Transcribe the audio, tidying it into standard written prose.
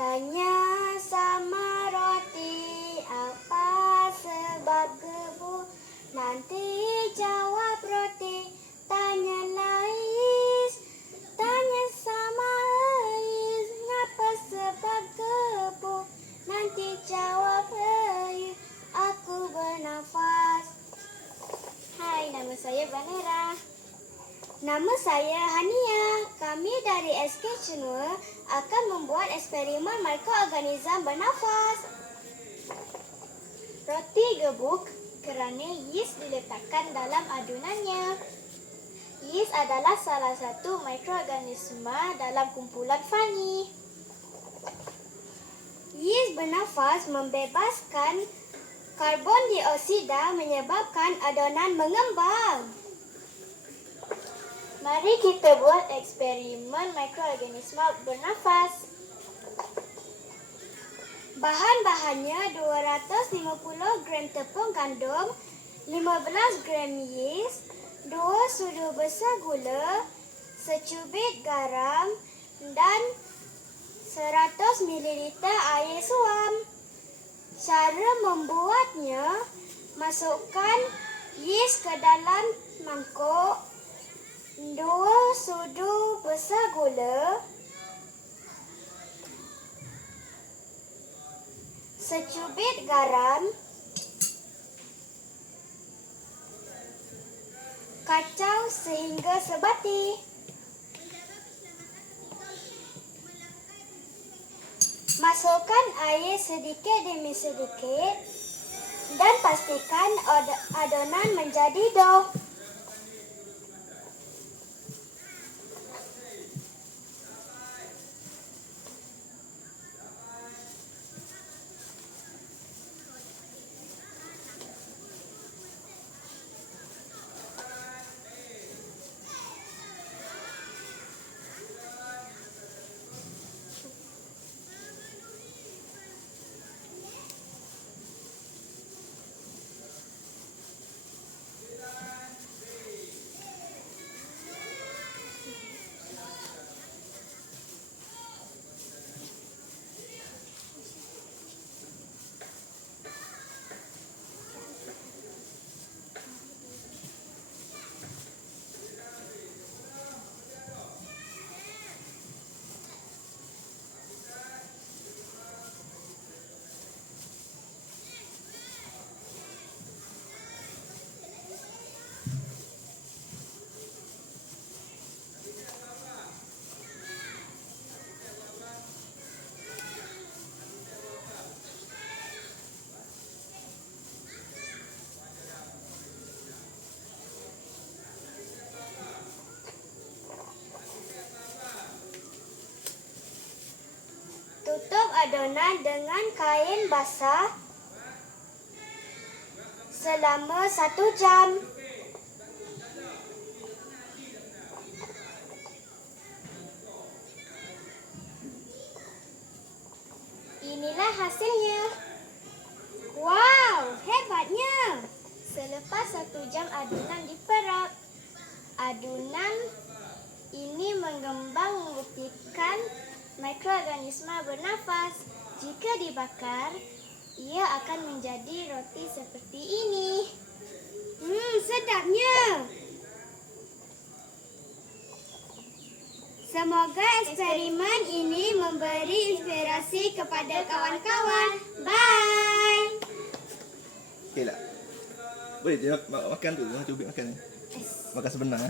Tanya sama roti, apa sebab gebu? Nanti jawab roti, tanya Lais. Tanya sama Lais, ngapa sebab gebu? Nanti jawab Lais, aku bernafas. Hai, nama saya Vanera. Nama saya Hania. Kami dari SK Chenua akan membuat eksperimen mikroorganisme bernafas. Roti gebuk kerana yeast diletakkan dalam adunannya. Yeast adalah salah satu mikroorganisme dalam kumpulan fungi. Yeast bernafas membebaskan karbon dioksida menyebabkan adunan mengembang. Mari kita buat eksperimen mikroorganisme bernafas. Bahan-bahannya 250 gram tepung gandum, 15 gram yeast, 2 sudu besar gula, secubit garam dan 100 ml air suam. Cara membuatnya, masukkan yeast ke dalam mangkuk, 2 sudu besar gula, secubit garam, kacau sehingga sebati. Masukkan air sedikit demi sedikit dan pastikan adunan menjadi dough. Tutup adunan dengan kain basah selama 1 jam. Inilah hasilnya. Wow, hebatnya! Selepas 1 jam adunan diperap, adunan ini mengembang membuktikan mikroorganisme bernafas. Jika dibakar, ia akan menjadi roti seperti ini. Sedapnya! Semoga eksperimen ini memberi inspirasi kepada kawan-kawan. Bye! Okey tak? Boleh je makan tu, cubit makan. Makan sebenar.